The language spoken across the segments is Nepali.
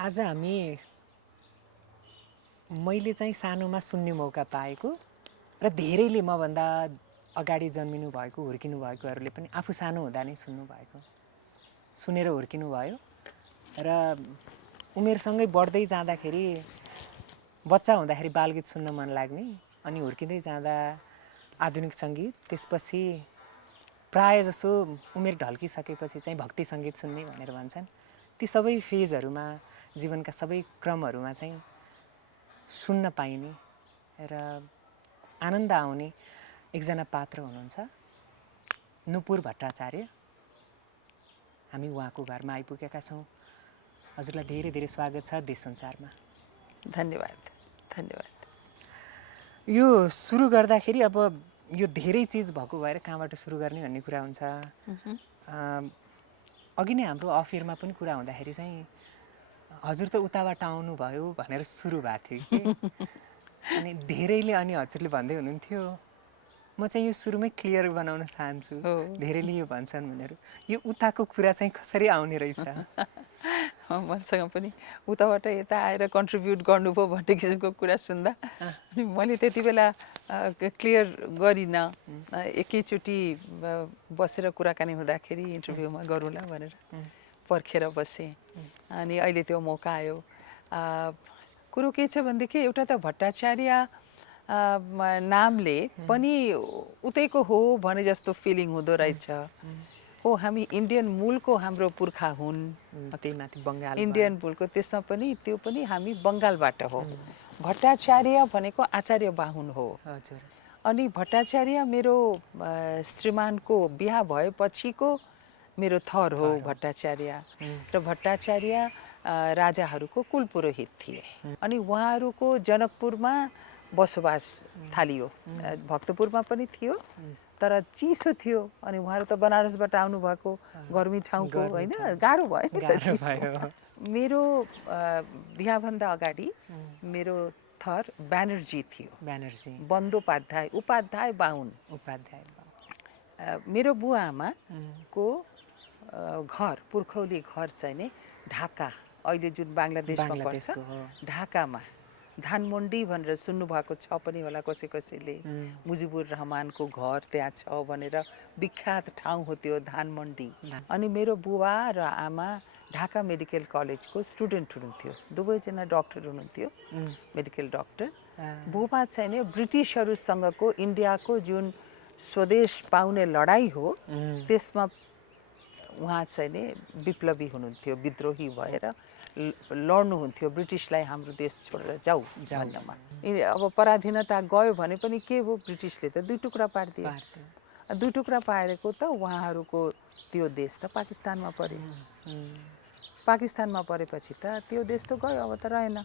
आज मैले चाहिँ सानोमा सुन्ने मौका पाएको र धेरैले मभन्दा अगाडि जन्मिनु भएको हुर्किनु भएकोहरूले पनि आफू सानो हुँदा नै सुन्नु भएको सुनेर हुर्किनु भयो र उमेरसँगै बढ्दै जाँदाखेरि बच्चा हुँदाखेरि बालगीत सुन्न मन लाग्ने अनि हुर्किँदै जाँदा आधुनिक सङ्गीत त्यसपछि प्राय जसो उमेर ढल्किसकेपछि चाहिँ भक्ति सङ्गीत सुन्ने भनेर भन्छन् ती सबै फेजहरूमा जीवनका सबै क्रमहरूमा चाहिँ सुन्न पाइने र आनन्द आउने एकजना पात्र हुनुहुन्छ नुपुर भट्टाचार्य हामी उहाँको घरमा आइपुगेका छौँ हजुरलाई धेरै धेरै स्वागत छ देश संसारमा धन्यवाद धन्यवाद यो सुरु गर्दाखेरि अब यो धेरै चिज भएको भएर कहाँबाट सुरु गर्ने भन्ने कुरा हुन्छ अघि नै हाम्रो अफेयरमा पनि कुरा हुँदाखेरि चाहिँ हजुर त उताबाट आउनुभयो भनेर सुरु भएको थियो कि अनि धेरैले अनि हजुरले भन्दै हुनुहुन्थ्यो म चाहिँ यो सुरुमै क्लियर बनाउन चाहन्छु धेरैले यो भन्छन् भनेर यो उताको कुरा चाहिँ कसरी आउने रहेछ मसँग पनि उताबाट यता आएर कन्ट्रिब्युट गर्नुभयो भन्ने किसिमको कुरा सुन्दा अनि मैले त्यति बेला क्लियर गरिनँ एकैचोटि बसेर कुराकानी हुँदाखेरि इन्टरभ्यूमा गरौँला भनेर पर्खेर बसेँ अनि अहिले त्यो मौका आयो कुरो के छ भनेदेखि एउटा त भट्टाचार्य नामले पनि उतैको हो भने जस्तो फिलिङ हुँदो रहेछ हो हामी इन्डियन मूलको हाम्रो पुर्खा हुन् त्यही माथि बङ्गाल इन्डियन मूलको त्यसमा पनि त्यो पनि हामी बङ्गालबाट हो भट्टाचार्य भनेको आचार्य बाहुन हो हजुर अनि भट्टाचार्य मेरो श्रीमानको बिहा भएपछिको मेरो थर हो भट्टाचार्य र भट्टाचार्य राजाहरूको कुलपुरोहित थिए अनि उहाँहरूको जनकपुरमा बसोबास थालियो भक्तपुरमा पनि थियो तर चिसो थियो अनि उहाँहरू त बनारसबाट आउनुभएको गर्मी ठाउँको होइन गाह्रो भयो नि त चिसो मेरो बिहाभन्दा अगाडि मेरो थर ब्यानर्जी थियो ब्यानर्जी बन्दोपाध्याय उपाध्याय बाहुन मेरो बुवा आमाको घर पुर्खौली घर चाहिँ नि ढाका अहिले जुन बङ्गलादेशमा पर्छ ढाकामा धानमन्डी भनेर सुन्नुभएको छ पनि होला कसैले मुजिबुर रहमानको घर त्यहाँ छ भनेर विख्यात ठाउँ हो त्यो धानमन्डी अनि मेरो बुबा र आमा ढाका मेडिकल कलेजको स्टुडेन्ट हुनुहुन्थ्यो दुवैजना डक्टर हुनुहुन्थ्यो मेडिकल डक्टर बुबा चाहिँ नि ब्रिटिसहरूसँगको इन्डियाको जुन स्वदेश पाउने लडाइँ हो त्यसमा उहाँ चाहिँ नि विप्लवी हुनुहुन्थ्यो विद्रोही भएर लड्नुहुन्थ्यो ब्रिटिसलाई हाम्रो देश छोडेर जाऊ भन्नमा अब पराधीनता गयो भने पनि के हो ब्रिटिसले त दुई टुक्रा पारिदियो दुई टुक्रा पारेको त उहाँहरूको त्यो देश त पाकिस्तानमा पर्यो पाकिस्तानमा परेपछि त त्यो देश त गयो अब त रहेन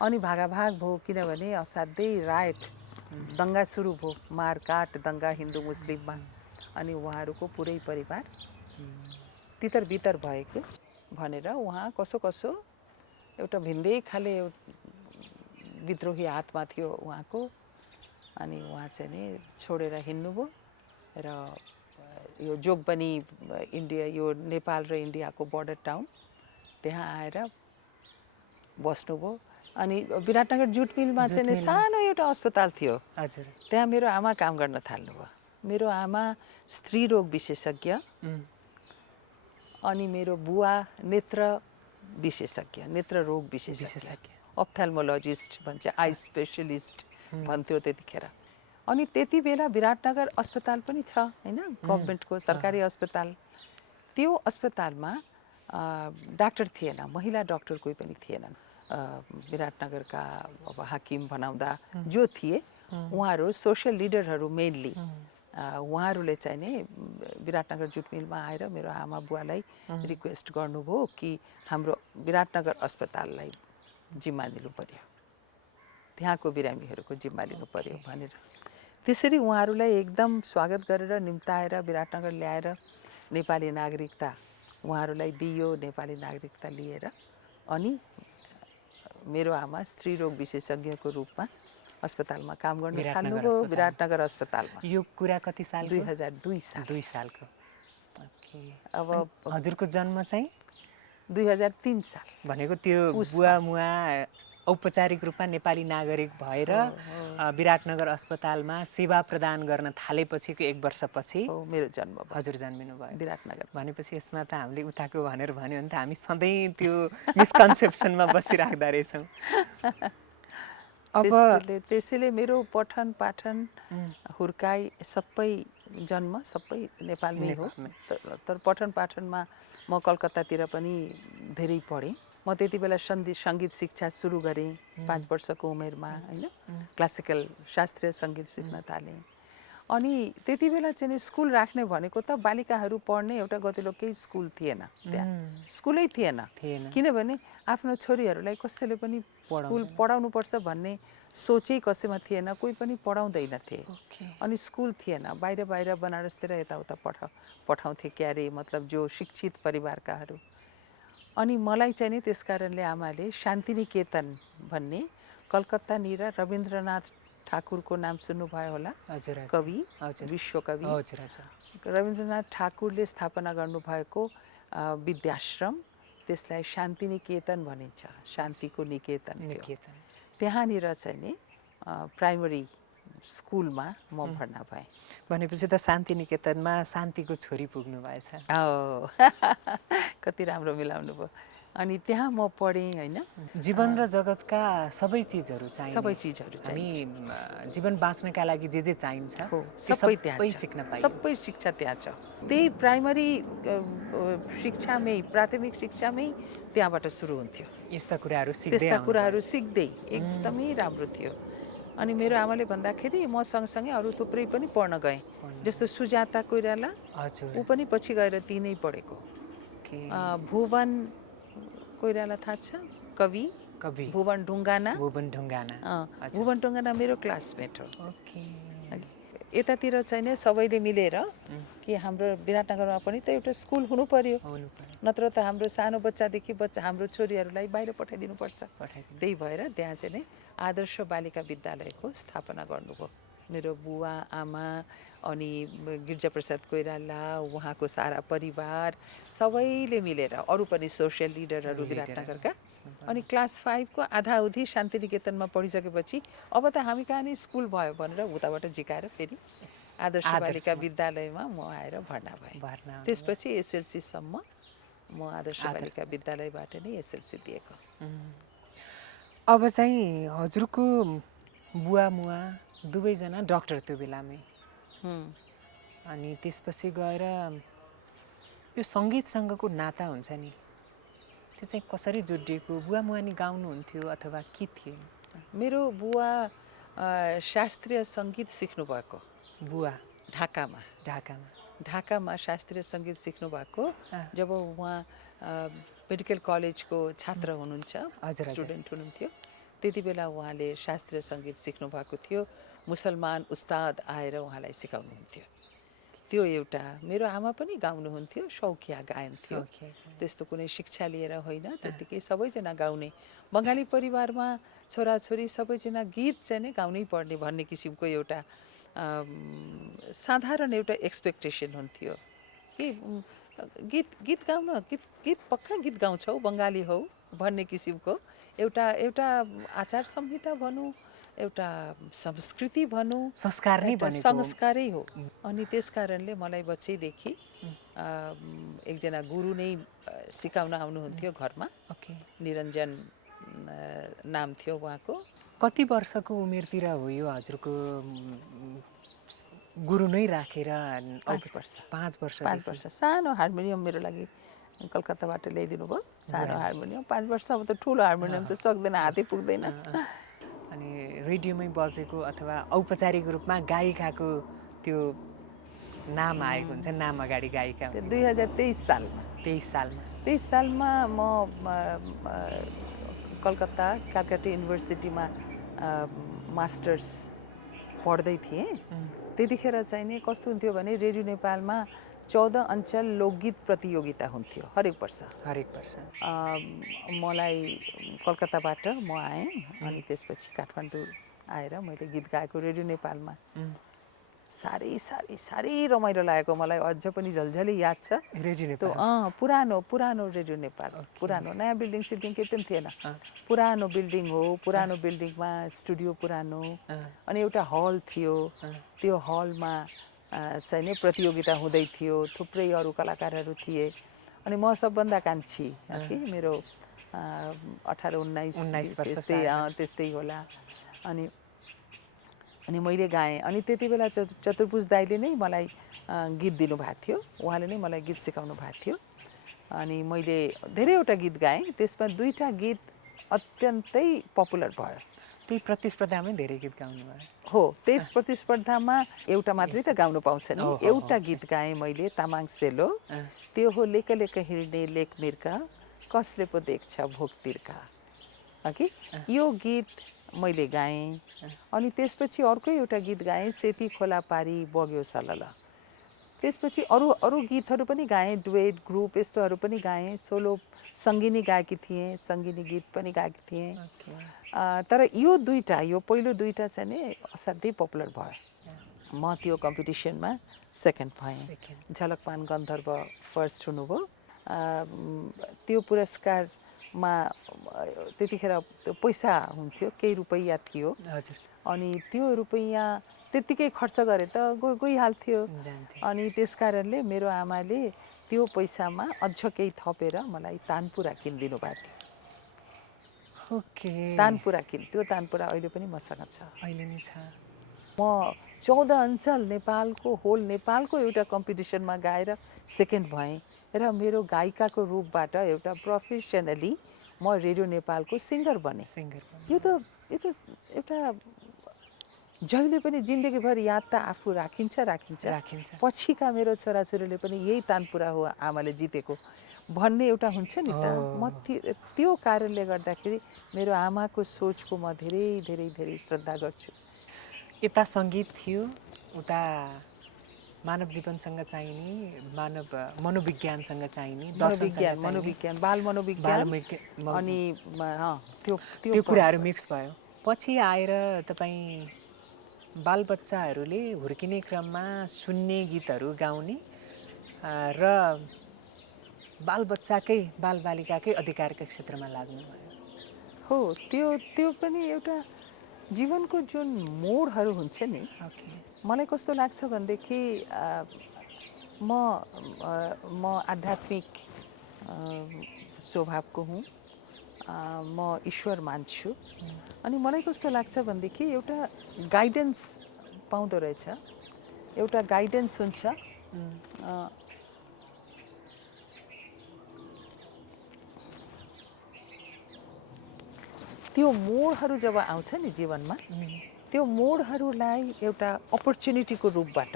अनि भागाभाग भयो किनभने असाध्यै राइट दङ्गा सुरु भयो मारकाट दङ्गा हिन्दू मुस्लिममा अनि उहाँहरूको पुरै परिवार तितर बितर भएको भनेर उहाँ कसो एउटा भिन्दै खाले विद्रोही हातमा थियो उहाँको अनि उहाँ चाहिँ नि छोडेर हिँड्नुभयो र यो जोगबनी इन्डिया यो नेपाल र इन्डियाको बर्डर टाउन त्यहाँ आएर बस्नुभयो अनि विराटनगर जुट मिलमा चाहिँ नि सानो एउटा अस्पताल थियो हजुर त्यहाँ मेरो आमा काम गर्न थाल्नुभयो मेरो आमा स्त्री रोग विशेषज्ञ अनि मेरो बुवा नेत्र विशेषज्ञ नेत्र रोग विशेषज्ञ अप्थेल्मोलोजिस्ट भन्छ आई स्पेसलिस्ट भन्थ्यो त्यतिखेर अनि त्यति बेला विराटनगर अस्पताल पनि छ हैन गभर्नमेन्टको सरकारी अस्पताल त्यो अस्पतालमा डाक्टर थिएन महिला डाक्टर कोही पनि थिएनन् विराटनगरका अब हाकिम बनाउँदा जो थिए उहाँहरू सोसियल लिडरहरू मेनली उहाँहरूले चाहिँ नि विराटनगर जुट मिलमा आएर मेरो आमा बुवालाई रिक्वेस्ट गर्नुभयो कि हाम्रो विराटनगर अस्पताललाई जिम्मा लिनु पर्यो त्यहाँको बिरामीहरूको जिम्मा लिनु पर्यो भनेर त्यसरी उहाँहरूलाई एकदम स्वागत गरेर निम्ताएर विराटनगर ल्याएर नेपाली नागरिकता उहाँहरूलाई दियो नेपाली नागरिकता लिएर अनि मेरो आमा स्त्री रोग विशेषज्ञको रूपमा अस्पतालमा काम गर्न थाल्नुभयो विराटनगर अस्पतालमा यो कुरा कति साल 2002 साल 2 सालको ओके अब हजुरको जन्म चाहिँ 2003 साल भनेको त्यो बुवा मुवा औपचारिक रूपमा नेपाली नागरिक भएर विराटनगर अस्पतालमा सेवा प्रदान गर्न थालेपछिको 1 वर्षपछि हो मेरो जन्म भयो हजुर जन्मिनु भयो विराटनगर। भनेपछि यसमा त हामीले उताको भनेर भन्यो भने त हामी सधैँ त्यो मिसकन्सेप्सनमा बसिराख्दा रहेछौँ। अब त्यसैले मेरो पठन पाठन हुर्काई सबै जन्म सबै नेपालमै हो। तर पठन पाठनमा म कलकत्तातिर पनि धेरै पढेँ। म त्यति बेला सङ्गीत शिक्षा सुरु गरेँ 5 वर्षको उमेरमा होइन। क्लासिकल शास्त्रीय सङ्गीत सिक्न थालेँ। अनि त्यति बेला चाहिँ स्कुल राख्ने भनेको त बालिकाहरू पढ्ने एउटा गतिलो केही स्कुल थिएन त्यहाँ, स्कुलै थिएन। किनभने आफ्नो छोरीहरूलाई कसैले पनि स्कुल पढाउनुपर्छ भन्ने सोचै कसैमा थिएन, कोही पनि पढाउँदैनथे। अनि स्कुल थिएन, बाहिर बाहिर बनारसतिर यताउता पठाउँथे क्यारे, मतलब जो शिक्षित परिवारकाहरू। अनि मलाई चाहिँ नि त्यस कारणले आमाले शान्तिनिकेतन भन्ने कलकत्तानिर रविन्द्रनाथ ठाकुरको नाम सुन्नुभयो होला, कवि, विश्वकवि रविन्द्रनाथ ठाकुरले स्थापना गर्नुभएको विद्याश्रम, त्यसलाई शान्तिनिकेतन भनिन्छ, शान्तिको निकेतन। त्यहाँनिर चाहिँ नि प्राइमरी स्कुलमा म भर्ना भएँ। भनेपछि त शान्तिनिकेतनमा शान्तिको छोरी पुग्नु भएछ। कति राम्रो मिलाउनु भयो। अनि त्यहाँ म पढेँ होइन। जीवन र जगतका सबै चिजहरू चाहिन्छ, सबै चिजहरू हामी जीवन बाँच्नका लागि जे चाहिन्छ हो सबै त्यहाँ सिक्न पाइन्छ, सबै शिक्षा त्यहाँ छ। त्यही प्राइमरी शिक्षामै, प्राथमिक शिक्षामै त्यहाँबाट सुरु हुन्थ्यो यस्ता कुराहरू सिक्दै एकदमै राम्रो थियो। अनि मेरो आमाले भन्दाखेरि म सँगसँगै अरू थुप्रै पनि पढ्न गएँ, जस्तो सुजाता कोइराला, ऊ पनि पछि गएर तिनै पढेको। भुवन कोइराला थाहा छ, कवि, भुवन ढुङ्गाना मेरो क्लासमेट हो। यतातिर चाहिँ नि सबैले मिलेर कि हाम्रो विराटनगरमा पनि त एउटा स्कुल हुनु पर्यो, नत्र त हाम्रो सानो बच्चादेखि हाम्रो छोरीहरूलाई बाहिर पठाइदिनुपर्छ। त्यही भएर त्यहाँ चाहिँ नि आदर्श बालिका विद्यालयको स्थापना गर्नुभयो मेरो बुवा आमा अनि गिरिजाप्रसाद कोइराला, उहाँको सारा परिवार सबैले मिलेर, अरू पनि सोसियल लिडरहरू विराटनगरका। अनि क्लास 5 को आधाउधी शान्तिनिकेतनमा पढिसकेपछि अब त हामी कहाँ नि स्कुल भयो भनेर उताबाट झिकाएर फेरि आदर्श बालिका विद्यालयमा म आएर भर्ना भएँ। त्यसपछि एसएलसी सम्म म आदर्श बालिका विद्यालयबाट नै एसएलसी दिएको। अब चाहिँ हजुरको बुवा मुवा दुवैजना डाक्टर त्यो बेलामै, अनि त्यसपछि गएर यो सङ्गीतसँगको नाता हुन्छ नि, त्यो चाहिँ कसरी जोडिएको? बुवा मुवा नि गाउनुहुन्थ्यो अथवा के थियो? मेरो बुवा शास्त्रीय सङ्गीत सिक्नुभएको, बुवा ढाकामा शास्त्रीय सङ्गीत सिक्नुभएको। जब उहाँ मेडिकल कलेजको छात्र हुनुहुन्छ, स्टुडेन्ट हुनुहुन्थ्यो, त्यति बेला उहाँले शास्त्रीय सङ्गीत सिक्नुभएको थियो। मुसलमान उस्ताद आएर उहाँलाई सिकाउनुहुन्थ्यो। त्यो एउटा। मेरो आमा पनि गाउनुहुन्थ्यो, शौकिया गायन थियो, त्यस्तो कुनै शिक्षा लिएर होइन, त्यतिकै सबैजना गाउने। बङ्गाली परिवारमा छोराछोरी सबैजना गीत चाहिँ नै गाउनै पर्ने भन्ने किसिमको एउटा साधारण एउटा एक्सपेक्टेसन हुन्थ्यो कि गीत गाउन, गीत पक्का गीत गाउँछौ, बङ्गाली हौ भन्ने किसिमको एउटा आचार संहिता भनौँ, एउटा संस्कृति भनौँ, संस्कारै हो। अनि त्यस कारणले मलाई बच्चैदेखि एकजना गुरु नै सिकाउन आउनुहुन्थ्यो घरमा। निरञ्जन नाम थियो उहाँको। कति वर्षको उमेरतिर हो यो हजुरको गुरु नै राखेर? 5 वर्ष। सानो हार्मोनियम मेरो लागि कलकत्ताबाट ल्याइदिनु भयो, सानो हार्मोनियम। 5 वर्ष अब त ठुलो हार्मोनियम त सक्दैन, हातै पुग्दैन। अनि रेडियोमै बजेको अथवा औपचारिक रूपमा गायिकाको त्यो नाम आएको हुन्छ, नाम अगाडि गायिका? 2023 सालमा। 23 सालमा म कलकत्ता क्यालकाटा युनिभर्सिटीमा मास्टर्स पढ्दै थिएँ। त्यतिखेर चाहिँ नि कस्तो हुन्थ्यो भने रेडियो नेपालमा 14 अञ्चल लोकगीत प्रतियोगिता हुन्थ्यो हरेक वर्ष। मलाई कलकत्ताबाट म आएँ, अनि त्यसपछि काठमाडौँ आएर मैले गीत गाएको रेडियो नेपालमा। साह्रै साह्रै साह्रै रमाइलो लागेको मलाई अझ पनि झलझलै याद छ। रेडियो त्यो नेपाल पुरानो रेडियो नेपाल, पुरानो, नयाँ बिल्डिङ सिल्डिङ केही पनि थिएन। पुरानो बिल्डिङ हो, पुरानो बिल्डिङमा स्टुडियो पुरानो, अनि एउटा हल थियो। त्यो हलमा चाहिँ नि प्रतियोगिता हुँदै थियो, थुप्रै अरू कलाकारहरू थिए, अनि म सबभन्दा कान्छी कि मेरो 18-19 19 वर्ष यस्तै त्यस्तै होला। अनि मैले गाएँ। अनि त्यति बेला चतुर्भुज दाइले नै मलाई गीत दिनुभएको थियो, उहाँले नै मलाई गीत सिकाउनु भएको थियो। अनि मैले धेरैवटा गीत गाएँ, त्यसमा 2टा गीत अत्यन्तै पपुलर भयो। त्यही प्रतिस्पर्धामै धेरै गीत गाउनु भयो। हो, त्यस प्रतिस्पर्धामा एउटा मात्रै त गाउनु पाउँछ नि। एउटा गीत गाएँ मैले, तामाङ सेलो, त्यो हो लेक लेक हिँड्ने लेक मिर्का, कसले पो देख्छ भोकतिरका, कि यो गीत मैले गाएँ। अनि त्यसपछि अर्को एउटा गीत गाएँ, सेती खोला पारी बग्यो सलल। त्यसपछि अरू अरू गीतहरू पनि गाएँ, डुएट ग्रुप यस्तोहरू पनि गाएँ, सोलो सङ्गिनी गाएकी थिएँ, सङ्गिनी गीत पनि गाएकी थिएँ। तर यो 2टा, यो पहिलो 2टा चाहिँ नि असाध्यै पपुलर भयो। म त्यो कम्पिटिसनमा सेकेन्ड भएँ। झलकमान गन्धर्व फर्स्ट हुनुभयो। त्यो पुरस्कारमा त्यतिखेर पैसा हुन्थ्यो, केही रुपैयाँ थियो। हजुर। अनि त्यो रुपैयाँ त्यत्तिकै खर्च गरे त गइहाल्थ्यो। अनि त्यस कारणले मेरो आमाले त्यो पैसामा अझ केही थपेर मलाई तानपुरा किनिदिनु भएको थियो। ओके। तानपुरा त्यो तानपुरा अहिले पनि मसँग छ। अहिले नै छ। म 14 अञ्चल नेपालको, होल नेपालको एउटा कम्पिटिसनमा गाएर सेकेन्ड भएँ, र मेरो गायिकाको रूपबाट एउटा प्रोफेसनली म रेडियो नेपालको सिङ्गर बनेँ। यो त एउटा जहिले पनि जिन्दगीभर याद त आफू राखिन्छ। पछिका मेरो छोराछोरीले पनि यही तानपुरा हो आमाले जितेको भन्ने एउटा हुन्छ नि त। म त्यो कारणले गर्दाखेरि मेरो आमाको सोचको म धेरै धेरै धेरै श्रद्धा गर्छु। यता सङ्गीत थियो, उता मानव जीवनसँग चाहिने, मानव मनोविज्ञानसँग चाहिने, मनोविज्ञान, बाल मनोविज्ञान, अनि त्यो कुराहरू मिक्स भयो। पछि आएर तपाईँ बालबच्चाहरूले हुर्किने क्रममा सुन्ने गीतहरू गाउने र बालबच्चाकै बालबालिकाकै अधिकारका क्षेत्रमा लाग्नुभयो। हो, त्यो पनि एउटा जीवनको जुन मोडहरू हुन्छ नि। मलाई कस्तो लाग्छ भनेदेखि म आध्यात्मिक स्वभावको हुँ, म ईश्वर मान्छु। अनि मलाई कस्तो लाग्छ भनेदेखि एउटा गाइडेन्स पाउँदो रहेछ, एउटा गाइडेन्स हुन्छ। त्यो मोडहरू जब आउँछ नि जीवनमा, त्यो मोडहरूलाई एउटा अपर्च्युनिटीको रूपबाट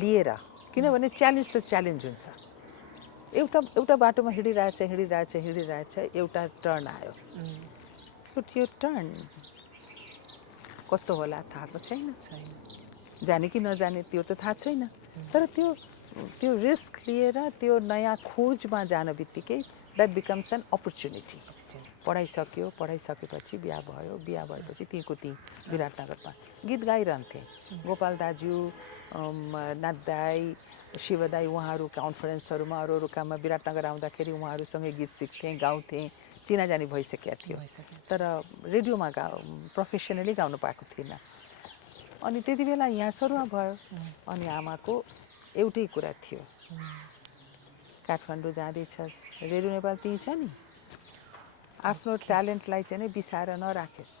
लिएर, किनभने च्यालेन्ज त च्यालेन्ज हुन्छ। एउटा बाटोमा हिँडिरहेछ, एउटा टर्न आयो। त्यो टर्न कस्तो होला थाहा छैन, जाने कि नजाने त्यो त थाहा छैन। तर त्यो रिस्क लिएर त्यो नयाँ खोजमा जान बित्तिकै द्याट बिकम्स एन अपर्च्युनिटी। पढाइसकेपछि बिहा भयो, बिहा भएपछि त्यहीँको त्यहीँ विराटनगरमा गीत गाइरहन्थेँ। गोपाल दाजु, नाथ दाई, शिव दाई, उहाँहरू कन्फरेन्सहरूमा अरू काममा विराटनगर आउँदाखेरि उहाँहरूसँगै गीत सिक्थेँ, गाउँथेँ। चिनाजानी भइसकेको थियो, तर रेडियोमा प्रोफेसनली गाउनु पाएको थिइनँ। अनि त्यति बेला यहाँ सरुवा भयो। अनि आमाको एउटै कुरा थियो, काठमाडौँ जाँदैछस्, रेडियो नेपाल त्यहीँ छ नि, आफ्नो ट्यालेन्टलाई चाहिँ नि बिसाएर नराखेस्,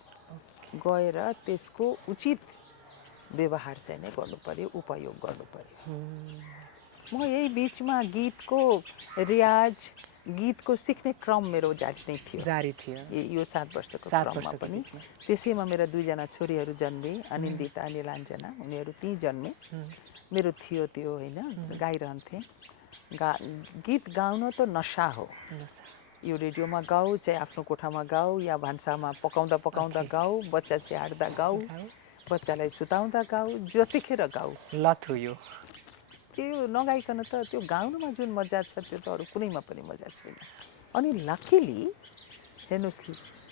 गएर त्यसको उचित व्यवहार चाहिँ नै गर्नु पर्यो, उपयोग गर्नु पर्यो। म यही बिचमा गीतको रियाज, गीतको सिक्ने क्रम मेरो जारी थियो। यो 7 वर्षको क्रममा पनि। त्यसैमा मेरा 2जना छोरीहरू जन्मे, अनिन्दिता, निलाञ्जना, उनीहरू त्यहीँ जन्मे। मेरो थियो त्यो होइन, गाइरहन्थेँ। गीत गाउन त नसा हो। यो रेडियोमा गाऊ, चाहे आफ्नो कोठामा गाऊ, या भान्सामा पकाउँदा गाऊ, बच्चा स्याहार्दा गाऊ, बच्चालाई सुताउँदा गाऊ, जतिखेर गाऊ। लत हो यो। त्यो नगाइकन त त्यो गाउनुमा जुन मजा छ त्यो त अरू कुनैमा पनि मजा छैन। अनि लकिली हेर्नुहोस्,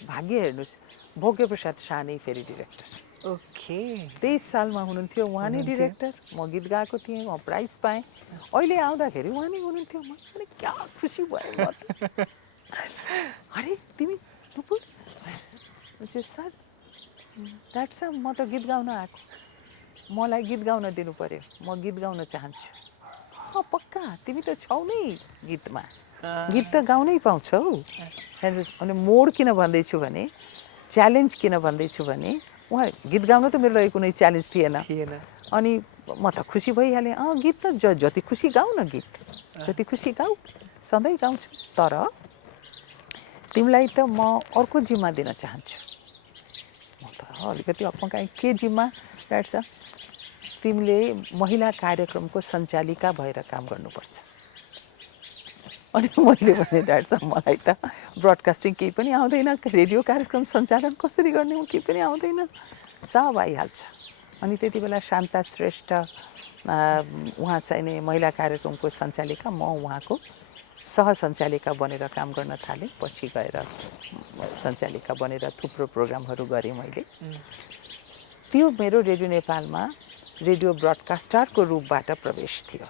भाग्य हेर्नुहोस् भोगे प्रसाद शाह नै फेरि डिरेक्टर। ओके 23 सालमा हुनुहुन्थ्यो उहाँ नै डिरेक्टर, म गीत गाएको थिएँ, म प्राइज पाएँ। अहिले आउँदाखेरि उहाँ नै हुनुहुन्थ्यो, म पनि क्या खुसी भएँ म त। अरे तिमी नुपुर सर द्याट्स म त गीत गाउन आएको, मलाई गीत गाउन दिनु पर्यो, म गीत गाउन चाहन्छु। पक्का तिमी त छौ नै गीतमा, गीत त गाउनै पाउँछौ। हेर्नुहोस् अनि मोड किन भन्दैछु भने, च्यालेन्ज किन भन्दैछु भने उहाँ गीत गाउन त मेरो लागि कुनै च्यालेन्ज थिएन। अनि म त खुसी भइहालेँ, गीत त जति खुसी गाऊ न गीत, जति खुसी गाऊ, सधैँ गाउँछु। तर तिमीलाई त म अर्को जिम्मा दिन चाहन्छु। म त अलिकति अपकाएँ, के जिम्मा द्याट्स तिमीले महिला कार्यक्रमको सञ्चालिका भएर काम गर्नुपर्छ। अनि मैले भने द्याट्स मलाई त ब्रडकास्टिङ केही पनि आउँदैन, रेडियो कार्यक्रम सञ्चालन कसरी गर्ने हो केही पनि आउँदैन, सब आइहाल्छ। अनि त्यति बेला शान्ता श्रेष्ठ उहाँ चाहिँ नि महिला कार्यक्रमको सञ्चालिका, म उहाँको सहसञ्चालिका बनेर काम गर्न थालेँ। पछि गएर सञ्चालिका बनेर थुप्रो प्रोग्रामहरू गरेँ मैले। त्यो मेरो रेडियो नेपालमा रेडियो ब्रडकास्टरको रूपबाट प्रवेश थियो।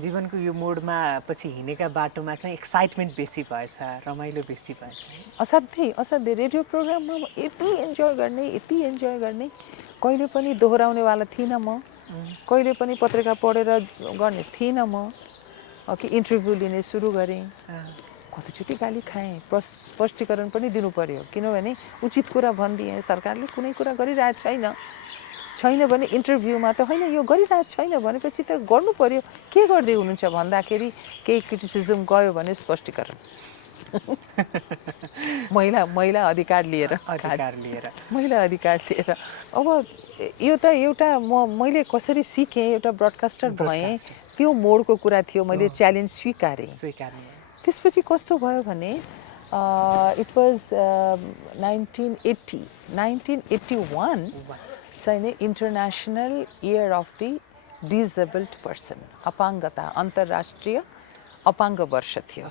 जीवनको यो मोडमा पछि हिँडेका बाटोमा चाहिँ एक्साइटमेन्ट बेसी भएछ, रमाइलो बेसी भएछ। असाध्यै असाध्यै रेडियो प्रोग्राममा यति इन्जोय गर्ने, कहिले पनि दोहोऱ्याउनेवाला थिइनँ म, कहिले पनि पत्रिका पढेर गर्ने थिइनँ म, कि इन्टरभ्यू लिने सुरु गरेँ। कतिचोटि गाली खाएँ, स्पष्टीकरण पनि दिनु पर्यो, किनभने उचित कुरा भनिदिएँ, सरकारले कुनै कुरा गरिरहेको छैन भने इन्टरभ्यूमा त होइन यो गरिरहेको छैन भनेपछि त गर्नु पर्यो, के गर्दै हुनुहुन्छ भन्दाखेरि केही क्रिटिसिजम गयो भने स्पष्टीकरण। महिला अधिकार लिएर महिला अधिकार लिएर। अब यो त एउटा मैले कसरी सिकेँ, एउटा ब्रडकास्टर भएँ, त्यो मोडको कुरा थियो, मैले च्यालेन्ज स्वीकारेँ। त्यसपछि कस्तो भयो भने इट वाज 1981 चाहिँ नि international year of the disabled person, अपाङ्गता अन्तर्राष्ट्रिय अपाङ्ग वर्ष थियो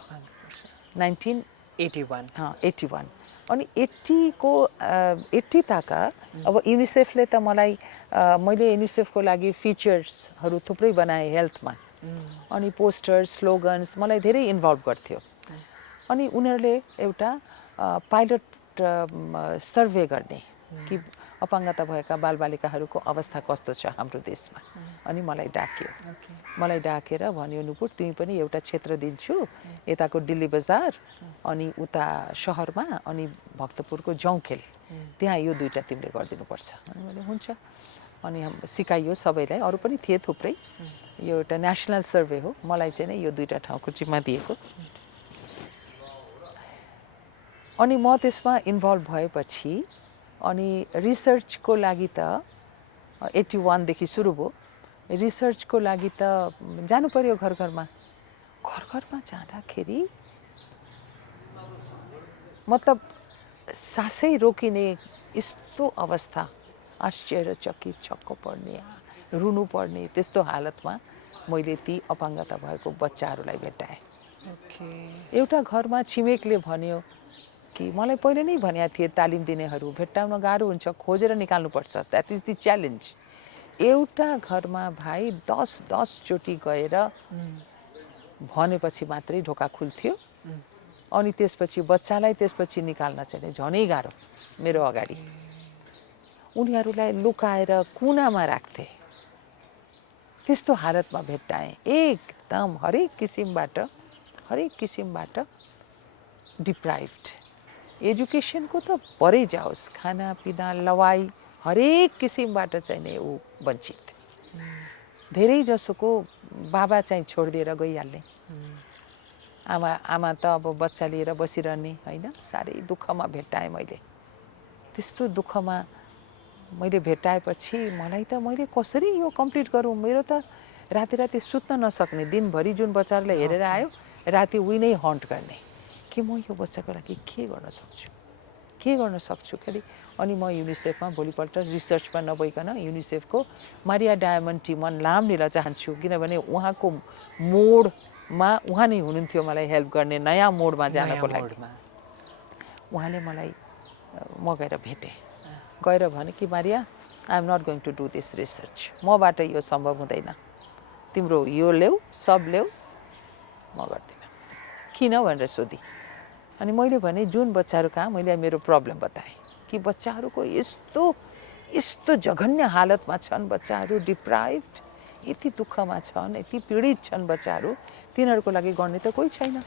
1981। अनि 80 ताका अब युनिसेफले त मलाई मैले युनिसेफको लागि फिचर्सहरू थुप्रै बनाएँ हेल्थमा, अनि पोस्टर्स स्लोगन्स मलाई धेरै इन्भल्भ गर्थ्यो। अनि उनीहरूले एउटा पाइलट सर्वे गर्ने कि अपाङ्गता भएका बालबालिकाहरूको अवस्था कस्तो छ हाम्रो देशमा। अनि मलाई डाकेर भन्यो नुपुर तिमी पनि एउटा क्षेत्र दिन्छु, यताको दिल्ली बजार अनि उता सहरमा अनि भक्तपुरको जौखेल, त्यहाँ यो दुईटा तिमीले गरिदिनुपर्छ। अनि मैले हुन्छ। अनि सिकाइयो सबैलाई, अरू पनि थिए थुप्रै। यो एउटा नेसनल सर्वे हो, मलाई चाहिँ नै यो दुईटा ठाउँको जिम्मा दिएको। अनि म त्यसमा इन्भल्भ भएपछि अनि रिसर्चको लागि त 81 देखि सुरु भयो। रिसर्चको लागि त जानु पर्यो घर घरमा जाँदाखेरि मतलब सासै रोकिने यस्तो अवस्था, आश्चर्यचकित छक्क पर्ने, रुनु पर्ने त्यस्तो हालतमा मैले ती अपाङ्गता भएको बच्चाहरूलाई भेटाएँ। एउटा घरमा छिमेकले भन्यो कि मलाई पहिले नै भनेको थिए तालिम दिनेहरू भेट्टाउन गाह्रो हुन्छ, खोजेर निकाल्नुपर्छ, द्याट इज द च्यालेन्ज। एउटा घरमा भाइ 10 चोटि गएर भनेपछि मात्रै ढोका खुल्थ्यो। अनि त्यसपछि बच्चालाई त्यसपछि निकाल्न चाहिँ झनै गाह्रो। मेरो अगाडि उनीहरूलाई लुकाएर कुनामा राख्थे, त्यस्तो हालतमा भेट्टाएँ। एकदम हरेक किसिमबाट डिप्राइभ्ड, एजुकेसनको त परै जाओस्, खानापिना लवाई हरेक किसिमबाट चाहिँ नै ऊ वञ्चित। धेरै जसोको बाबा चाहिँ छोडिदिएर गइहाल्ने, आमा त अब बच्चा लिएर बसिरहने होइन। साह्रै दुःखमा भेट्टाएँ मैले। त्यस्तो दुःखमा मैले भेट्टाएपछि मैले कसरी यो कम्प्लिट गरौँ। मेरो त राति सुत्न नसक्ने, दिनभरि जुन बच्चाहरूलाई हेरेर आयो राति उही नै हन्ट गर्ने कि म यो बच्चाको लागि के गर्न सक्छु खेरी। अनि म युनिसेफमा भोलिपल्ट रिसर्चमा नभइकन युनिसेफको मारिया डायमन्ड टिमन नाम लिन चाहन्छु, किनभने उहाँको मोडमा उहाँ नै हुनुहुन्थ्यो मलाई हेल्प गर्ने, नयाँ मोडमा जानको लागि। उहाँले मलाई म गएर भेटेँ, गएर भने कि Maria I am not going to do this research, मबाट यो सम्भव हुँदैन, तिम्रो यो ल्याऊ सब ल्याऊ, म गर्दिनँ। किन भनेर सोधी। अनि मैले भने जुन बच्चाहरू कहाँ मैले मेरो प्रब्लम बताएँ कि बच्चाहरूको यस्तो यस्तो जघन्य हालतमा छन्, बच्चाहरू डिप्राइभ्ड, यति दुःखमा छन्, यति पीडित छन् बच्चाहरू, तिनीहरूको लागि गर्ने त कोही छैन।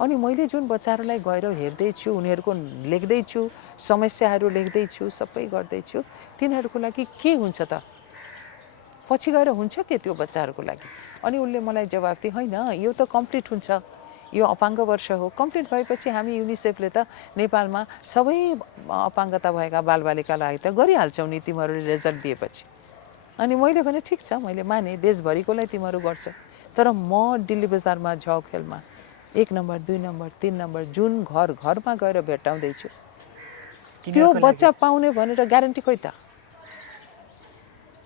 अनि मैले जुन बच्चाहरूलाई गएर हेर्दैछु, उनीहरूको लेख्दैछु, समस्याहरू लेख्दैछु, सबै गर्दैछु, तिनीहरूको लागि के हुन्छ त, पछि गएर हुन्छ के त्यो बच्चाहरूको लागि। अनि उसले मलाई जवाफ दिए होइन यो त कम्प्लिट हुन्छ, यो अपाङ्ग वर्ष हो, कम्प्लिट भएपछि हामी युनिसेफले त नेपालमा सबै अपाङ्गता भएका बालबालिकालाई त गरिहाल्छौँ नि तिमीहरूले रिजल्ट दिएपछि। अनि मैले भने ठिक छ, मैले माने देशभरिकोलाई तिमीहरू गर्छ, तर म दिल्ली बजारमा झौखेलमा 1 नम्बर 2 नम्बर 3 नम्बर जुन घर घरमा गएर भेट्टाउँदैछु त्यो बच्चा पाउने भनेर ग्यारेन्टी खोइ त।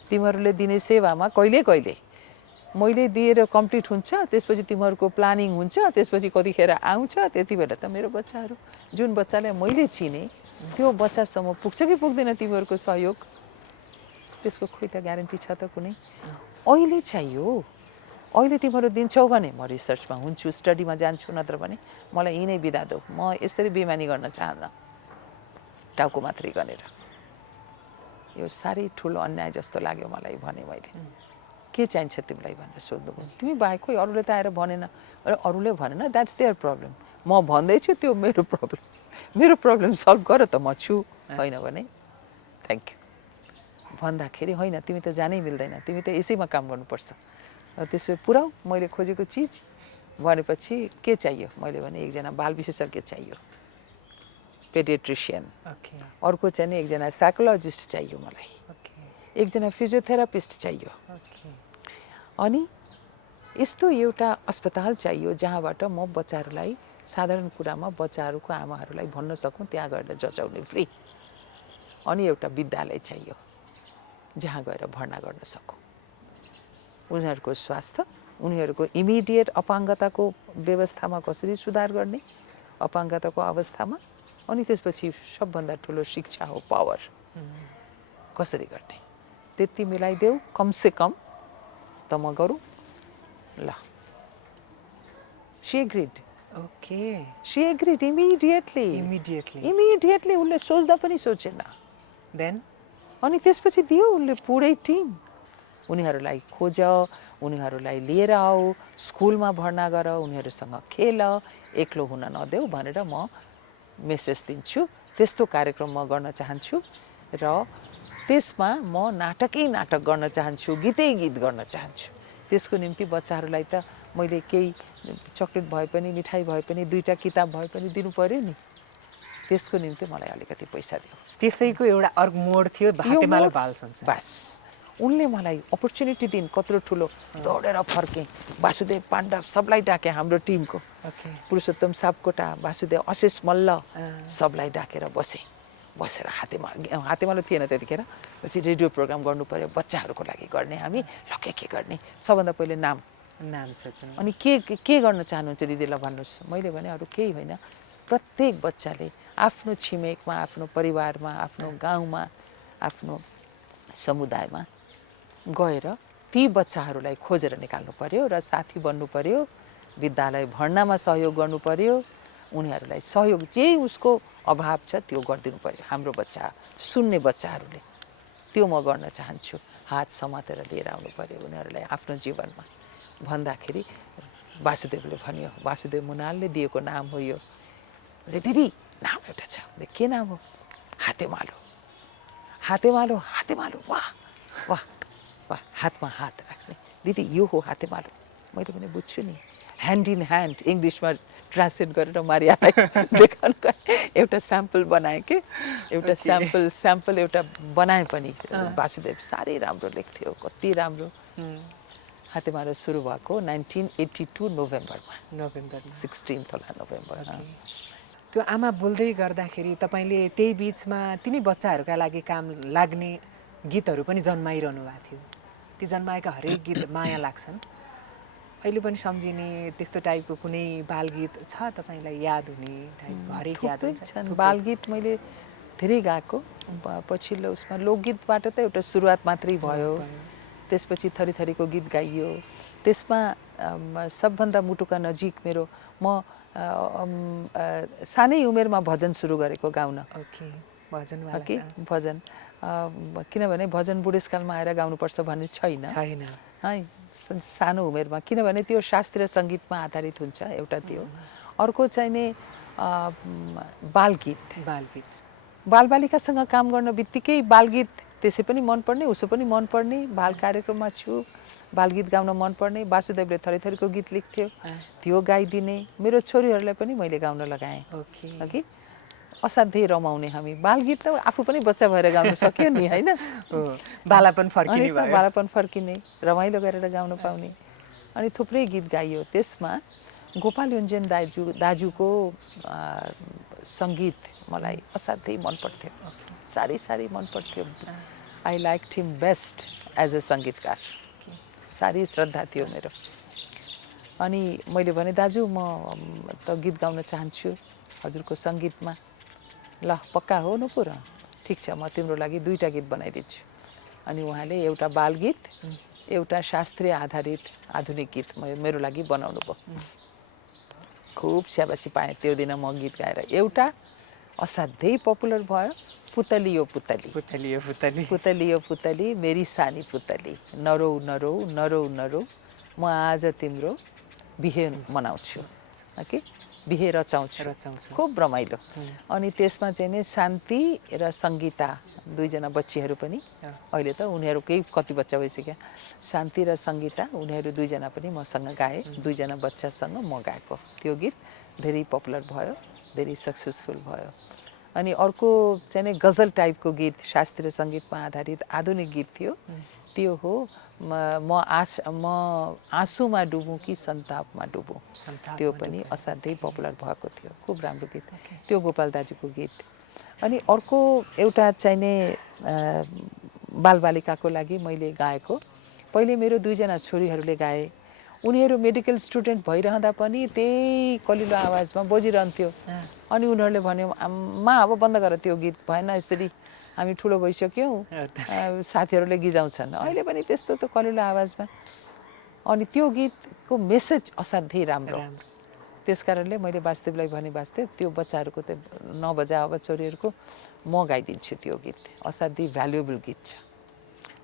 तिमीहरूले दिने सेवामा कहिले कहिले मैले दिएर कम्प्लिट हुन्छ, त्यसपछि तिमीहरूको प्लानिङ हुन्छ, त्यसपछि कतिखेर आउँछ, त्यति बेला त मेरो बच्चाहरू जुन बच्चालाई मैले चिने त्यो बच्चासम्म पुग्छ कि पुग्दैन तिमीहरूको सहयोग, त्यसको खोइ त ग्यारेन्टी छ त कुनै। अहिले चाहियो, अहिले तिमीहरू दिन्छौ भने म रिसर्चमा हुन्छु, स्टडीमा जान्छु, नत्र भने मलाई यहीँ नै बिदा दो, म यसरी बेमानी गर्न चाहन्न टाउको मात्रै गरेर। यो साह्रै ठुलो अन्याय जस्तो लाग्यो मलाई भने मैले। के चाहिन्छ तिमीलाई भनेर सोध्नुभयो। तिमी बाहेक खोइ अरूले त आएर भनेन, अरूले भनेन, द्याट्स देयर प्रब्लम, म भन्दैछु त्यो मेरो प्रब्लम, मेरो प्रब्लम सल्भ गर त म छु, होइन भने थ्याङ्क यू भन्दाखेरि होइन तिमी त जानै मिल्दैन, तिमी त यसैमा काम गर्नुपर्छ, त्यसो पुऱ्याऊ मैले खोजेको चिज भनेपछि के चाहियो, मैले भने एकजना बाल विशेषज्ञ चाहियो, पेडियाट्रिसियन, अर्को चाहिँ नि एकजना साइकोलोजिस्ट चाहियो मलाई, एकजना फिजियोथेरापिस्ट चाहियो, अनि यस्तो एउटा अस्पताल चाहियो जहाँबाट म बच्चाहरूलाई साधारण कुरामा बच्चाहरूको आमाहरूलाई भन्न सकौँ त्यहाँ गएर जचाउने फ्री। अनि एउटा विद्यालय चाहियो जहाँ गएर भर्ना गर्न सकौँ, उनीहरूको स्वास्थ्य, उनीहरूको इमिडिएट अपाङ्गताको व्यवस्थामा कसरी सुधार गर्ने, अपाङ्गताको अवस्थामा, अनि त्यसपछि सबभन्दा ठुलो शिक्षा हो, पावर कसरी गर्ने, त्यति मिलाइदेऊ कमसे कम त म गरौँ ल। She agreed, she agreed immediately उसले सोच्दा पनि सोचेन। देन अनि त्यसपछि दियो उसले पुरै टिम, उनीहरूलाई खोज, उनीहरूलाई लिएर आऊ, स्कुलमा भर्ना गर, उनीहरूसँग खेल, एक्लो हुन नदेऊ भनेर म मेसेज दिन्छु। त्यस्तो कार्यक्रम म गर्न चाहन्छु र त्यसमा म नाटक गर्न चाहन्छु, गीत गर्न चाहन्छु। त्यसको निम्ति बच्चाहरूलाई त मैले केही चक्लेट भए पनि, मिठाई भए पनि, 2टा किताब भए पनि दिनु पर्यो नि, त्यसको निम्ति मलाई अलिकति पैसा दियो। त्यसैको एउटा अर्को मोड थियो हातेमालो बाल संसार। बस उनले मलाई अपर्च्युनिटी दिन्, कत्रो ठुलो दौडेर फर्केँ, वासुदेव पाण्डव सबलाई डाकेँ, हाम्रो टिमको पुरुषोत्तम सापकोटा, वासुदेव, अशेष मल्ल सबलाई डाकेर बसेर हातेमालो थिएन त्यतिखेर, पछि रेडियो प्रोग्राम गर्नु पर्यो बच्चाहरूको लागि गर्ने, हामी ल के गर्ने, सबभन्दा पहिले नाम सोच्नु, अनि के गर्न चाहनुहुन्छ दिदीलाई भन्नुहोस्। मैले भने अरू केही होइन, प्रत्येक बच्चाले आफ्नो छिमेकमा, आफ्नो परिवारमा, आफ्नो गाउँमा, आफ्नो समुदायमा गएर ती बच्चाहरूलाई खोजेर निकाल्नु पर्यो र साथी बन्नु पर्यो, विद्यालय भर्नामा सहयोग गर्नु पर्यो, उनीहरूलाई सहयोग जे उसको अभाव छ त्यो गरिदिनु पर्यो। हाम्रो बच्चा, सुन्ने बच्चाहरूले, त्यो म गर्न चाहन्छु। हात समातेर लिएर आउनु पर्यो उनीहरूलाई आफ्नो जीवनमा। भन्दाखेरि वासुदेवले भन्यो, वासुदेव मुनालले दिएको नाम हो यो। दिदी नाम एउटा छ, के नाम हो? हातेमालो, हातेमालो, हातेमालो, वाह वाह वाह, हातमा हात राख्ने, दिदी यो हो हातेमालो। मैले पनि बुझ्छु नि, ह्यान्ड इन ह्यान्ड इङ्ग्लिसमा ट्रान्सलेट गरेर मारियालाई देखाउनु एउटा स्याम्पल बनाएँ कि, एउटा स्याम्पल एउटा बनाएँ पनि। वासुदेव साह्रै राम्रो लेख्थ्यो, कति राम्रो। हातेमालो सुरु भएको 1982 नोभेम्बरमा, 16 होला नोभेम्बर। त्यो आमा बोल्दै गर्दाखेरि तपाईँले त्यही बिचमा तिनी बच्चाहरूका लागि काम लाग्ने गीतहरू पनि जन्माइरहनु भएको थियो। ती जन्माएका हरेक गीत माया लाग्छन्। अहिले पनि सम्झिने त्यस्तो टाइपको कुनै बालगीत छ तपाईँलाई याद हुने टाइपको हरेक याद थुप्रै हुन्छ छन् बालगीत मैले धेरै गाएको पछिल्लो उसमा लोकगीतबाट त एउटा सुरुवात मात्रै भयो त्यसपछि थरी थरीको गीत गाइयो त्यसमा सबभन्दा मुटुका नजिक मेरो म सानै उमेरमा भजन सुरु गरेको गाउन ओके भजनवाला कि भजन किनभने भजन बुढेसकालमा आएर गाउनुपर्छ भन्ने छैन छैन है सानो उमेरमा किनभने त्यो शास्त्रीय सङ्गीतमा आधारित हुन्छ एउटा त्यो अर्को चाहिँ नि बालगीत बालगीत बालबालिकासँग काम गर्न बित्तिकै बालगीत त्यसै पनि मनपर्ने उसो पनि मनपर्ने बाल कार्यक्रममा छु बालगीत गाउन मनपर्ने वासुदेवले थरी थरीको गीत लेख्थ्यो त्यो गाइदिने मेरो छोरीहरूलाई पनि मैले गाउन लगाएँ ओके कि असाध्यै रमाउने हामी बालगीत त आफू पनि बच्चा भएर गाउन सक्यो नि होइन बालापन फर्किने भयो बालापन फर्किने रमाइलो गरेर गाउन पाउने अनि थुप्रै गीत गाइयो त्यसमा गोपाल योन्जन दाजुको सङ्गीत मलाई असाध्यै मनपर्थ्यो साह्रै साह्रै मनपर्थ्यो I like him best as a सङ्गीतकार साह्रै श्रद्धा थियो मेरो अनि मैले भने दाजु म त गीत गाउन चाहन्छु हजुरको सङ्गीतमा ल पक्का हो न पुरा ठिक छ म तिम्रो लागि 2टा गीत बनाइदिन्छु अनि उहाँले एउटा बालगीत एउटा शास्त्रीय आधारित आधुनिक गीत मेरो लागि बनाउनु भयो खुब स्याबासी पाएँ त्यो दिन म गीत गाएर एउटा असाध्यै पपुलर भयो पुतली ओ पुतली पुतली पुतली पुतली ओ पुतली मेरी सानी पुतली नरौ नरौ नरौ नरौ म आज तिम्रो बिहे मनाउँछु कि बिहे रचाउँछु खुब रमाइलो अनि त्यसमा चाहिँ नि शान्ति र सङ्गीता दुईजना बच्चीहरू पनि अहिले त उनीहरूकै कति बच्चा भइसक्यो शान्ति र सङ्गीता उनीहरू दुईजना पनि मसँग गाए दुईजना बच्चासँग म गाएको त्यो गीत धेरै पपुलर भयो धेरै सक्सेसफुल भयो अनि अर्को चाहिँ नि गजल टाइपको गीत शास्त्रीय सङ्गीतमा आधारित आधुनिक गीत थियो त्यो हो म आँसुमा डुबौँ कि सन्तापमा डुबौँ त्यो पनि असाध्यै पपुलर भएको थियो खुब राम्रो गीत त्यो गोपाल दाजुको गीत अनि अर्को एउटा चाहिँ नि बालबालिकाको लागि मैले गाएको पहिले मेरो दुईजना छोरीहरूले गाए उनीहरू मेडिकल स्टुडेन्ट भइरहँदा पनि त्यही कलिलो आवाजमा बजिरहन्थ्यो अनि उनीहरूले भन्यो मा अब बन्द गर त्यो गीत भएन यसरी हामी ठुलो भइसक्यौँ साथीहरूले गिजाउँछन् अहिले पनि त्यस्तो त कलिलो आवाजमा अनि त्यो गीतको मेसेज असाध्यै राम्रो त्यस कारणले मैले वासुदेवलाई भने वासुदेव त्यो बच्चाहरूको त नबजा अब छोरीहरूको म गाइदिन्छु त्यो गीत असाध्यै भ्यालुएबल गीत छ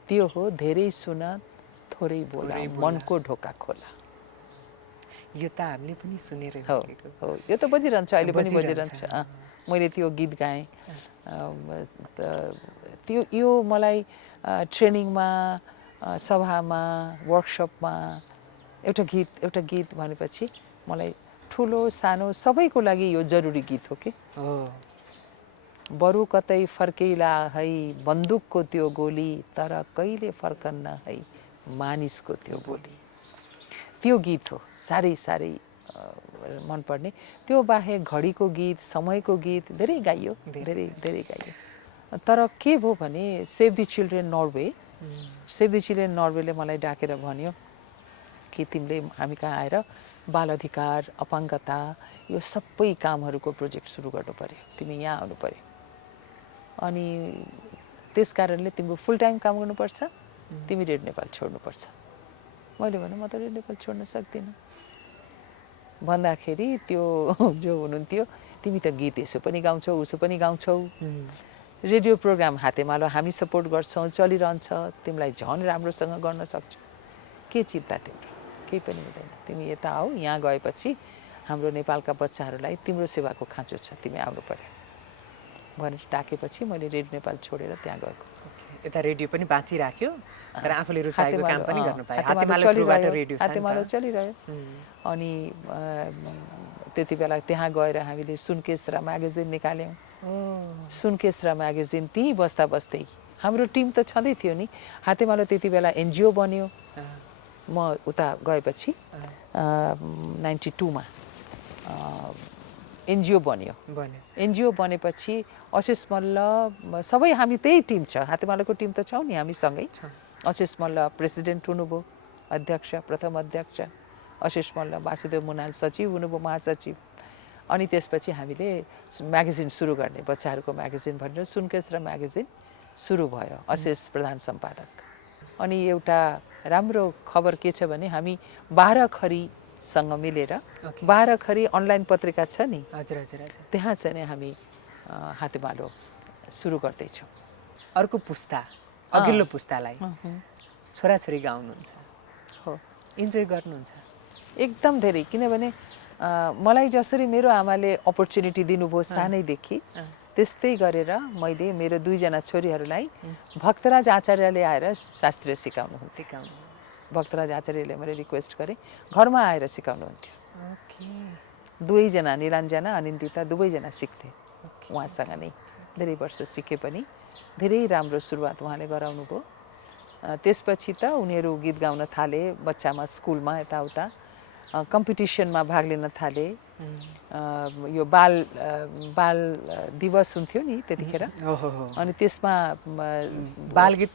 त्यो हो धेरै सुन थोरै बोला मनको ढोका खोला यो त हामीले पनि सुनेर हो यो त बजिरहन्छ अहिले पनि बजिरहन्छ मैले त्यो गीत गाएँ त्यो यो मलाई ट्रेनिङमा सभामा वर्कसपमा एउटा गीत भनेपछि मलाई ठुलो सानो सबैको लागि यो जरुरी गीत हो कि बरु कतै फर्केला है बन्दुकको त्यो गोली तर कहिले फर्कन्न है मानिसको त्यो बोली त्यो गीत हो साह्रै साह्रै मनपर्ने त्यो बाहेक घडीको गीत समयको गीत धेरै गाइयो धेरै धेरै गाइयो तर के भयो भने सेभ द चिल्ड्रेन नर्वेले मलाई डाकेर भन्यो कि तिमीले हामी कहाँ आएर बाल अधिकार अपाङ्गता यो सबै कामहरूको प्रोजेक्ट सुरु गर्नु पर्यो तिमी यहाँ आउनु पर्यो अनि त्यस कारणले तिम्रो फुल टाइम काम गर्नुपर्छ तिमी रेड नेपाल छोड्नुपर्छ मैले भने म त रेड नेपाल छोड्न सक्दिनँ भन्दाखेरि त्यो जो हुनुहुन्थ्यो तिमी त गीत यसो पनि गाउँछौ उसो पनि गाउँछौ रेडियो प्रोग्राम हातेमालो हामी सपोर्ट गर्छौँ चलिरहन्छ तिमीलाई झन् राम्रोसँग गर्न सक्छौ के चिन्ता तिम्रो केही पनि हुँदैन तिमी यता आऊ यहाँ गएपछि हाम्रो नेपालका बच्चाहरूलाई तिम्रो सेवाको खाँचो छ तिमी आउनु पर्यो भनेर डाकेपछि मैले रेड नेपाल छोडेर त्यहाँ गएको यता रेडियो पनि बाँचिराख्यो तर आफूले रुचाएको काम पनि गर्नु पाए हातेमालो चलिरह्यो अनि त्यति बेला त्यहाँ गएर हामीले सुनकेसरा म्यागजिन निकाल्यौँ सुनकेसरा म्यागजिन त्यहीँ बस्दा बस्दै हाम्रो टिम त छँदै थियो नि हातेमालो त्यति बेला एनजिओ बन्यो म उता गएपछि 92मा एनजिओ बन्यो एनजिओ बनेपछि अशेष मल्ल सबै हामी त्यही टिम छ हातेमालोको टिम त छौँ नि हामी सँगै अशेष मल्ल प्रेसिडेन्ट हुनुभयो अध्यक्ष प्रथम अध्यक्ष अशेष मल्ल, वासुदेव मुनाल सचिव हुनुभयो, महासचिव। अनि त्यसपछि हामीले म्यागजिन सुरु गर्ने, बच्चाहरूको म्यागजिन भनेर सुनकेस र म्यागजिन सुरु भयो, अशेष प्रधान सम्पादक। अनि एउटा राम्रो खबर के छ भने हामी 12 खरीसँग मिलेर 12 खरी अनलाइन पत्रिका छ नि, हजुर हजुर हजुर, त्यहाँ चाहिँ नि हामी हातेमालो सुरु गर्दैछौँ। अर्को पुस्ता, अघिल्लो पुस्तालाई छोराछोरी गाउनुहुन्छ, हो, इन्जोय गर्नुहुन्छ? एकदम धेरै। किनभने मलाई जसरी मेरो आमाले अपर्च्युनिटी दिनुभयो सानैदेखि, त्यस्तै गरेर मैले मेरो 2 जना छोरीहरूलाई भक्तराज आचार्यले आएर शास्त्रीय सिकाउनुहुन्थ्यो। भक्तराज आचार्यले मैले रिक्वेस्ट गरेँ, घरमा आएर सिकाउनुहुन्थ्यो। ओके। 2 जना, निरञ्जना अनिन्दिता, दुवैजना सिक्थे उहाँसँग नै। धेरै वर्ष सिके पनि धेरै राम्रो सुरुवात उहाँले गराउनु भयो। त्यसपछि त उनीहरू गीत गाउन थाले, बच्चामा स्कुलमा यताउता कम्पिटिसनमा भाग लिन थाले। यो बाल दिवस हुन्थ्यो नि त्यतिखेर, अनि त्यसमा बालगीत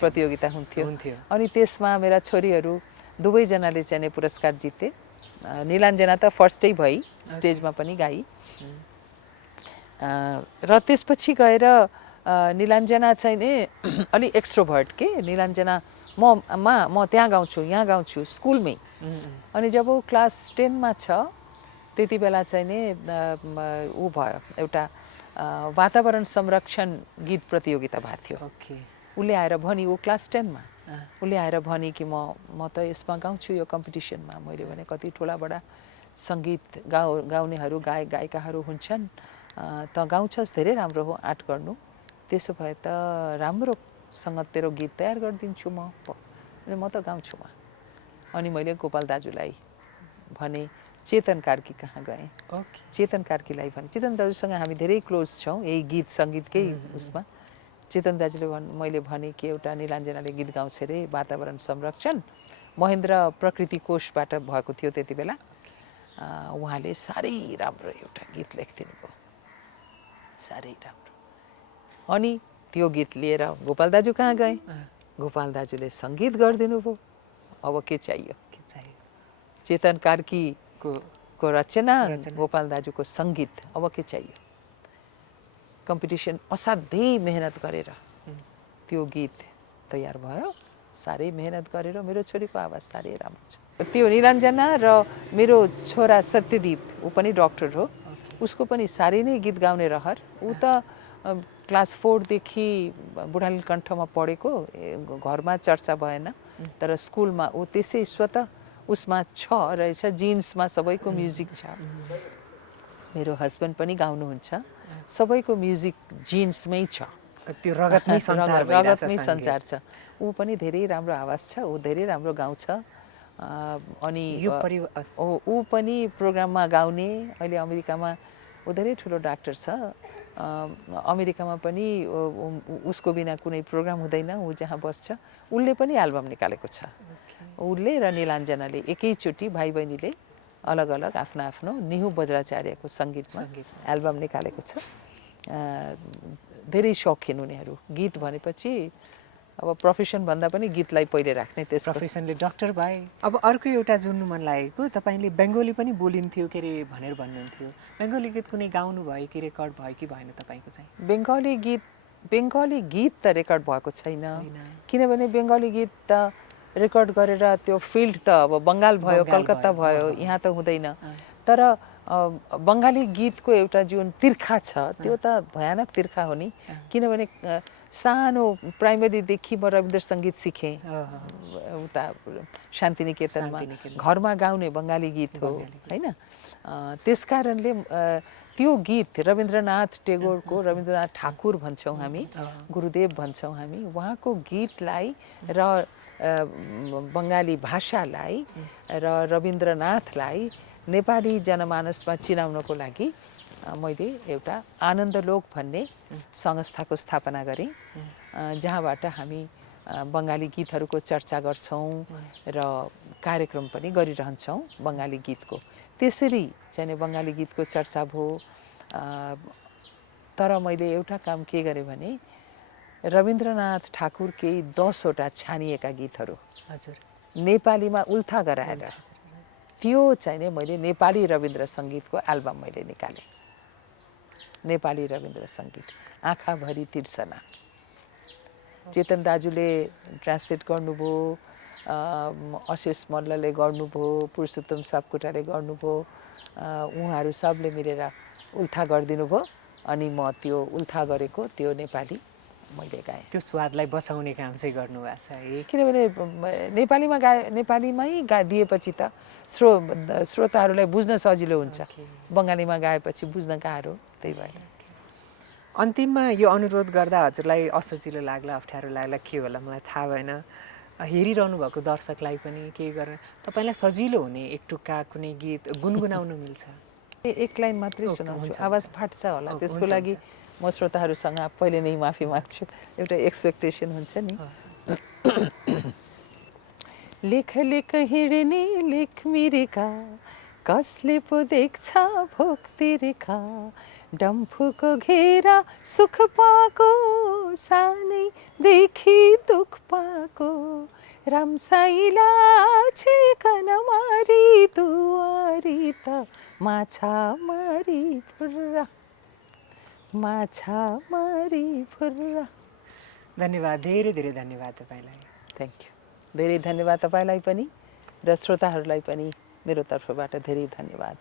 प्रतियोगिता हुन्थ्यो। अनि त्यसमा मेरा छोरीहरू दुवैजनाले चाहिँ पुरस्कार जिते। निलाञ्जना त फर्स्टै भई, स्टेजमा पनि गाई। र त्यसपछि गएर निलाञ्जना चाहिँ नि अलि एक्स्ट्रोभर्ट के, निलाञ्जना म त्यहाँ गाउँछु, यहाँ गाउँछु, स्कुलमै। अनि जब ऊ क्लास 10 मा छ त्यति बेला चाहिँ नि ऊ भयो, एउटा वातावरण संरक्षण गीत प्रतियोगिता भएको थियो। उसले आएर भनी, ऊ क्लास 10 मा, उसले आएर भनी कि म त यसमा गाउँछु, यो कम्पिटिसनमा। मैले भने कति ठुलाबडा सङ्गीत गाउनेहरू, गायक गायिकाहरू हुन्छन्, त गाउँछस्, धेरै राम्रो हो, आर्ट गर्नु। त्यसो भए त राम्रोसँग तेरो गीत तयार गरिदिन्छु म त गाउँछु म। अनि मैले गोपाल दाजुलाई भने, चेतन कार्की कहाँ गएँ। चेतन कार्कीलाई भने, चेतन दाजुसँग हामी धेरै क्लोज छौँ यही गीत सङ्गीतकै उसमा। चेतन दाजुले मैले भने कि एउटा निलाञ्जनाले गीत गाउँछ अरे, वातावरण संरक्षण, महेन्द्र प्रकृति कोषबाट भएको थियो त्यति बेला। उहाँले साह्रै राम्रो एउटा गीत लेखिदिनु भयो, साह्रै राम्रो। अनि त्यो गीत लिएर गोपाल दाजु कहाँ गए, गोपाल दाजुले सङ्गीत गरिदिनु भयो। अब के चाहियो? चेतन कार्कीको रचना, गोपाल दाजुको सङ्गीत, अब के चाहियो? कम्पिटिसन असाध्यै मेहनत गरेर त्यो गीत तयार भयो। साह्रै मेहनत गरेर मेरो छोरीको आवाज साह्रै राम्रो छ। त्यो निलाञ्जना र मेरो छोरा सत्यदीप, ऊ पनि डक्टर हो, उसको पनि साह्रै नै गीत गाउने रहर। ऊ त क्लास 4 देखि बुढालिल कण्ठमा पढेको, घरमा चर्चा भएन, तर स्कुलमा ऊ त्यसै स्वतः उसमा छ रहेछ, जिन्समा सबैको म्युजिक छ। मेरो हस्बेन्ड पनि गाउनुहुन्छ, सबैको म्युजिक जिन्समै छ, त्यो रगतमै सञ्चार छ। ऊ पनि धेरै राम्रो आवाज छ, ऊ धेरै राम्रो गाउँछ। अनि ऊ पनि प्रोग्राममा गाउने। अहिले अमेरिकामा ऊ धेरै ठुलो डाक्टर छ। अमेरिकामा पनि उसको बिना कुनै प्रोग्राम हुँदैन, ऊ जहाँ बस्छ। उसले पनि एल्बम निकालेको छ। उसले र निलाञ्जनाले एकैचोटि भाइ बहिनीले अलग अलग आफ्नो आफ्नो निहु बज्राचार्यको सङ्गीतमा एल्बम निकालेको छ। धेरै शौखिन उनीहरू। गीत भनेपछि अब प्रोफेसन भन्दा पनि गीतलाई पहिले राख्ने, त्यस प्रोफेसनले डक्टर भए। अब अर्को एउटा जुन्नु मन लागेको, तपाईँले बेङ्गोली पनि बोलिन्थ्यो के अरे भनेर भन्नुहुन्थ्यो। बेङ्गोली गीत कुनै गाउनु भयो कि, रेकर्ड भयो कि भएन तपाईँको चाहिँ? बेङ्गोली गीत त रेकर्ड भएको छैन, किनभने बेङ्गोली गीत त रेकर्ड गरेर त्यो फिल्ड त अब बङ्गाल भयो, कलकत्ता भयो, यहाँ त हुँदैन। तर बङ्गाली गीतको एउटा जुन तिर्खा छ, त्यो त भयानक तिर्खा हो नि। किनभने सानो प्राइमेरीदेखि म रविन्द्र सङ्गीत सिकेँ उता शान्तिनिकेतनमा, घरमा गाउने बङ्गाली गीत हो होइन। त्यस कारणले त्यो गीत रविन्द्रनाथ टेगोरको, रविन्द्रनाथ ठाकुर भन्छौँ हामी, गुरुदेव भन्छौँ हामी, उहाँको गीतलाई र बङ्गाली भाषालाई र रविन्द्रनाथलाई नेपाली जनमानसमा चिनाउनको लागि मैले एउटा आनन्दलोक भन्ने संस्थाको स्थापना गरेँ, जहाँबाट हामी बङ्गाली गीतहरूको चर्चा गर्छौँ र कार्यक्रम पनि गरिरहन्छौँ बङ्गाली गीतको। त्यसरी चाहिँ बङ्गाली गीतको चर्चा भयो। तर मैले एउटा काम के गरेँ भने रविन्द्रनाथ ठाकुरकै 10 वटा छानिएका गीतहरू नेपालीमा उल्था गराएर त्यो चाहिँ नि मैले नेपाली रविन्द्र सङ्गीतको एल्बम मैले निकालेँ। नेपाली रविन्द्र सङ्गीत आँखाभरि तिर्सना चेतन दाजुले ट्रान्सलेट गर्नुभयो, अशेष मल्लले गर्नुभयो, पुरुषोत्तम सापकोटाले गर्नुभयो, उहाँहरू सबले मिलेर उल्था गरिदिनु भयो। अनि म त्यो उल्था गरेको त्यो नेपाली मैले गाएँ। त्यो स्वादलाई बचाउने काम चाहिँ गर्नुभएको छ है। किनभने नेपालीमा नेपालीमै दिएपछि त श्रोताहरूलाई बुझ्न सजिलो हुन्छ। बङ्गालीमा गाएपछि बुझ्न गाह्रो, त्यही भएर। अन्तिममा यो अनुरोध गर्दा हजुरलाई असजिलो लाग्ला, अप्ठ्यारो लाग्ला के होला मलाई थाहा भएन। हेरिरहनु भएको दर्शकलाई पनि केही गरेर तपाईँलाई सजिलो हुने एक टुक्का कुनै गीत गुनगुनाउन मिल्छ? एक लाइन मात्रै सुनाउँछु, आवाज फाट्छ होला, त्यसको लागि म श्रोताहरूसँग पहिले नै माफी माग्छु। एउटा एक्सपेक्टेसन हुन्छ नि। लेख लेख हिँड्ने लेख मिरेका, कसले पो देख्छ भोक्ती रेखा, डम्फुको घेरा सुख पाएको, सानैदेखि दुख पाएको, रामसाइला छेकन मारी दुवारी त माछा मारी फुर्रा, माछा मारी फुर्रा। धन्यवाद, धेरै धेरै धन्यवाद तपाईँलाई। Thank you. धेरै धन्यवाद तपाईँलाई पनि र श्रोताहरूलाई पनि मेरो तर्फबाट धेरै धन्यवाद।